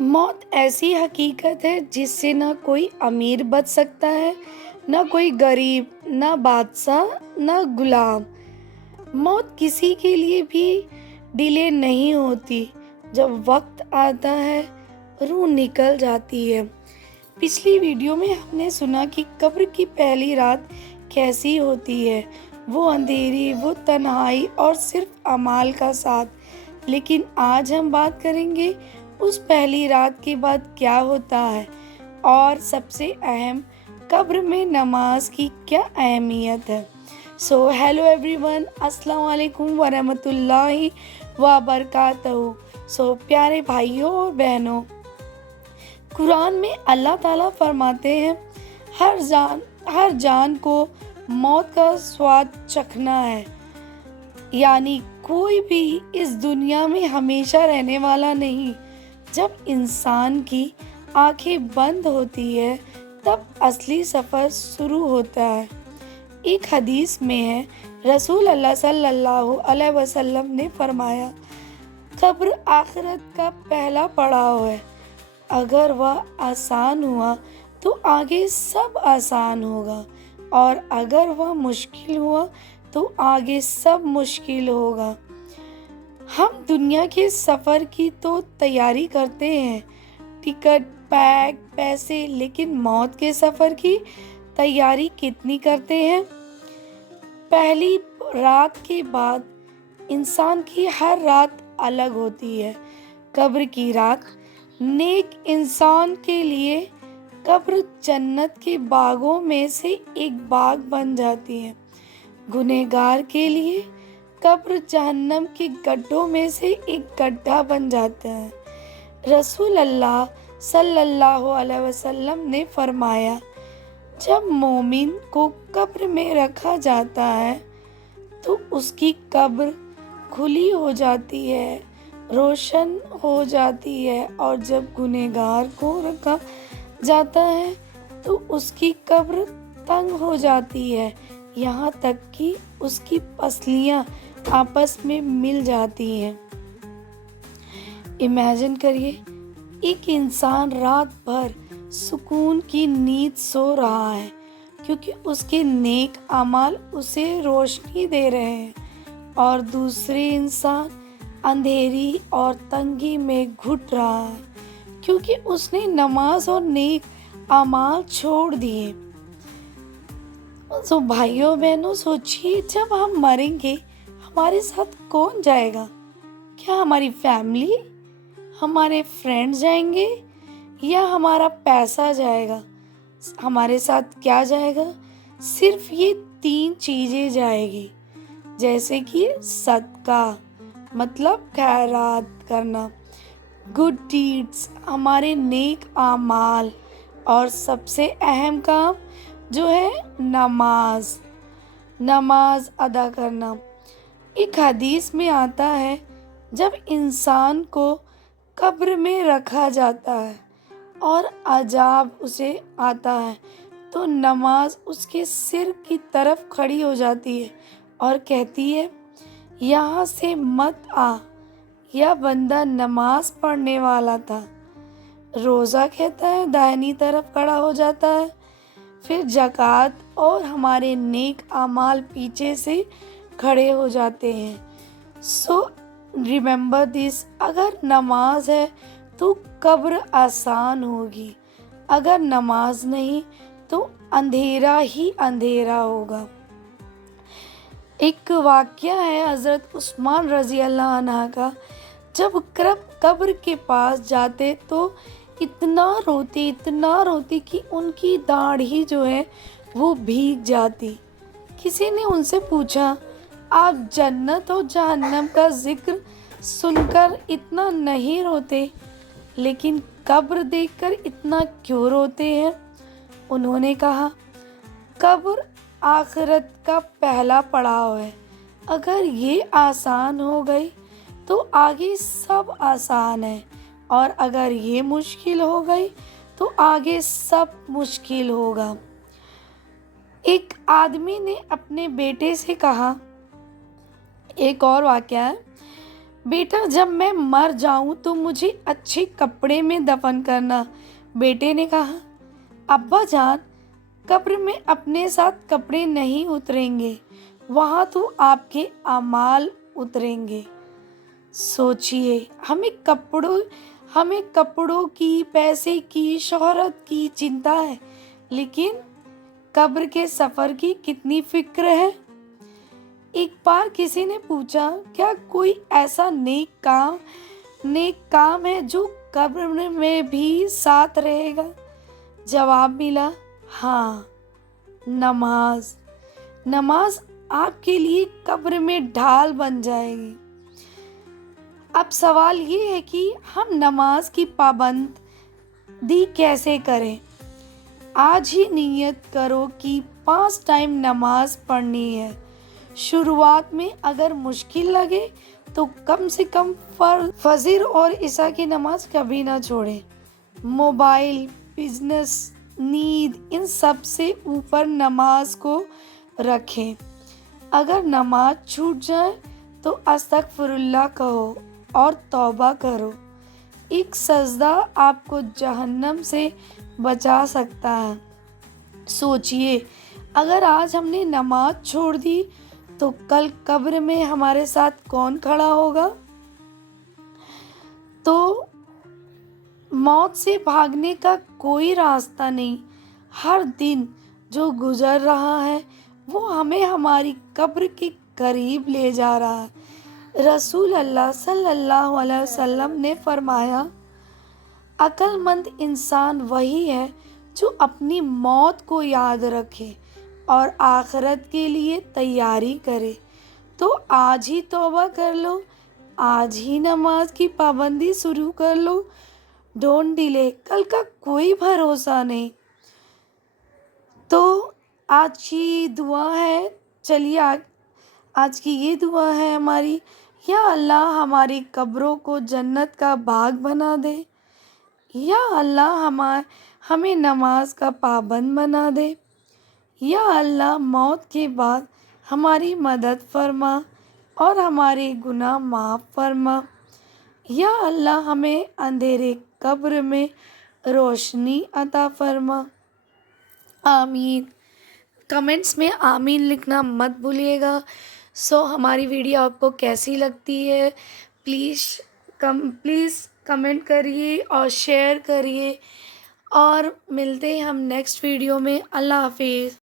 موت ایسی حقیقت ہے جس سے نہ کوئی امیر بچ سکتا ہے، نہ کوئی غریب، نہ بادشاہ، نہ غلام۔ موت کسی کے لیے بھی ڈیلے نہیں ہوتی۔ جب وقت آتا ہے روح نکل جاتی ہے۔ پچھلی ویڈیو میں ہم نے سنا کہ قبر کی پہلی رات کیسی ہوتی ہے، وہ اندھیری، وہ تنہائی اور صرف اعمال کا ساتھ۔ لیکن آج ہم بات کریں گے اس پہلی رات کے بعد کیا ہوتا ہے، اور سب سے اہم، قبر میں نماز کی کیا اہمیت ہے۔ ہیلو ایوری ون، السلام علیکم ورحمۃ اللہ وبرکاتہ۔ پیارے بھائیوں اور بہنوں، قرآن میں اللہ تعالیٰ فرماتے ہیں ہر جان کو موت کا سواد چکھنا ہے، یعنی کوئی بھی اس دنیا میں ہمیشہ رہنے والا نہیں۔ جب انسان کی آنکھیں بند ہوتی ہے تب اصلی سفر شروع ہوتا ہے۔ ایک حدیث میں ہے، رسول اللہ صلی اللہ علیہ وسلم نے فرمایا، قبر آخرت کا پہلا پڑاؤ ہے، اگر وہ آسان ہوا تو آگے سب آسان ہوگا، اور اگر وہ مشکل ہوا تو آگے سب مشکل ہوگا۔ ہم دنیا کے سفر کی تو تیاری کرتے ہیں، ٹکٹ، بیگ، پیسے، لیکن موت کے سفر کی تیاری کتنی کرتے ہیں؟ پہلی رات کے بعد انسان کی ہر رات الگ ہوتی ہے۔ قبر کی رات نیک انسان کے لیے قبر جنت کے باغوں میں سے ایک باغ بن جاتی ہے، گنہگار کے لیے قبر جہنم کے گڈھوں میں سے ایک گڈھا بن جاتا ہے۔ رسول اللہ صلی اللہ علیہ وسلم نے فرمایا، جب مومن کو قبر میں رکھا جاتا ہے تو اس کی قبر کھلی ہو جاتی ہے، روشن ہو جاتی ہے، اور جب گنہگار کو رکھا جاتا ہے تو اس کی قبر تنگ ہو جاتی ہے، یہاں تک کہ اس کی پسلیاں آپس میں مل جاتی ہیں۔ امیجن کریے، ایک انسان رات بھر سکون کی نیند سو رہا ہے کیونکہ اس کے نیک اعمال اسے روشنی دے رہے ہیں، اور دوسرے انسان اندھیری اور تنگی میں گھٹ رہا ہے کیونکہ اس نے نماز اور نیک اعمال چھوڑ دیے۔ بھائیوں بہنوں، سوچیے، جب ہم مریں گے ہمارے ساتھ کون جائے گا؟ کیا ہماری فیملی، ہمارے فرینڈ جائیں گے، یا ہمارا پیسہ جائے گا؟ ہمارے ساتھ کیا جائے گا؟ صرف یہ 3 چیزیں جائے گی، جیسے کہ صدقہ، مطلب خیرات کرنا، گڈ ڈیڈز، ہمارے نیک اعمال، اور سب سے اہم کام جو ہے نماز ادا کرنا۔ ایک حدیث میں آتا ہے، جب انسان کو قبر میں رکھا جاتا ہے اور عذاب اسے آتا ہے تو نماز اس کے سر کی طرف کھڑی ہو جاتی ہے اور کہتی ہے، یہاں سے مت آ، یہ بندہ نماز پڑھنے والا تھا۔ روزہ کہتا ہے دائنی طرف کھڑا ہو جاتا ہے، پھر زکوٰۃ اور ہمارے نیک اعمال پیچھے سے کھڑے ہو جاتے ہیں۔ ریممبر دس، اگر نماز ہے تو قبر آسان ہوگی، اگر نماز نہیں تو اندھیرا ہی اندھیرا ہوگا۔ ایک واقعہ ہے حضرت عثمان رضی اللہ عنہ کا، جب قبر کے پاس جاتے تو اتنا روتی کہ ان کی داڑھی جو ہے وہ بھیگ جاتی۔ کسی نے ان سے پوچھا، آپ جنت اور جہنم کا ذکر سن کر اتنا نہیں روتے، لیکن قبر دیکھ کر اتنا کیوں روتے ہیں؟ انہوں نے کہا، قبر آخرت کا پہلا پڑاؤ ہے، اگر یہ آسان ہو گئی تو آگے سب آسان ہے، اور اگر یہ مشکل ہو گئی تو آگے سب مشکل ہوگا۔ ایک آدمی نے اپنے بیٹے سے کہا، ایک اور واقعہ ہے، بیٹا جب میں مر جاؤں تو مجھے اچھے کپڑے میں دفن کرنا۔ بیٹے نے کہا، ابا جان، قبر میں اپنے ساتھ کپڑے نہیں اتریں گے، وہاں تو آپ کے اعمال اتریں گے۔ سوچئے، ہمیں کپڑوں کی، پیسے کی، شہرت کی چنتا ہے، لیکن قبر کے سفر کی کتنی فکر ہے۔ ایک بار کسی نے پوچھا، کیا کوئی ایسا نیک کام ہے جو قبر میں بھی ساتھ رہے گا؟ جواب ملا، ہاں، نماز آپ کے لیے قبر میں ڈھال بن جائے گی۔ اب سوال یہ ہے کہ ہم نماز کی پابندی کیسے کریں؟ آج ہی نیت کرو کہ 5 ٹائم نماز پڑھنی ہے۔ شروعات میں اگر مشکل لگے تو کم سے کم فجر اور عشاء کی نماز کبھی نہ چھوڑیں۔ موبائل، بزنس، نیند، ان سب سے اوپر نماز کو رکھیں۔ اگر نماز چھوٹ جائے تو استغفر اللہ کہو اور توبہ کرو۔ ایک سجدہ آپ کو جہنم سے بچا سکتا ہے۔ سوچئے، اگر آج ہم نے نماز چھوڑ دی تو کل قبر میں ہمارے ساتھ کون کھڑا ہوگا؟ تو موت سے بھاگنے کا کوئی راستہ نہیں۔ ہر دن جو گزر رہا ہے وہ ہمیں ہماری قبر کے قریب لے جا رہا ہے۔ رسول اللہ صلی اللہ علیہ وسلم نے فرمایا، عقل مند انسان وہی ہے جو اپنی موت کو یاد رکھے اور آخرت کے لیے تیاری کرے۔ تو آج ہی توبہ کر لو، آج ہی نماز کی پابندی شروع کر لو۔ ڈونٹ ڈیلے، کل کا کوئی بھروسہ نہیں۔ تو آج کی دعا ہے، چلیے آج کی یہ دعا ہے ہماری، یا اللہ ہماری قبروں کو جنت کا باغ بنا دے، یا اللہ ہمیں نماز کا پابند بنا دے، یا اللہ موت کے بعد ہماری مدد فرما اور ہمارے گناہ معاف فرما، یا اللہ ہمیں اندھیرے قبر میں روشنی عطا فرما۔ آمین۔ کمنٹس میں آمین لکھنا مت بھولیے گا۔ ہماری ویڈیو آپ کو کیسی لگتی ہے پلیز کمنٹ کریے اور شیئر کریے، اور ملتے ہیں ہم نیکسٹ ویڈیو میں۔ اللہ حافظ۔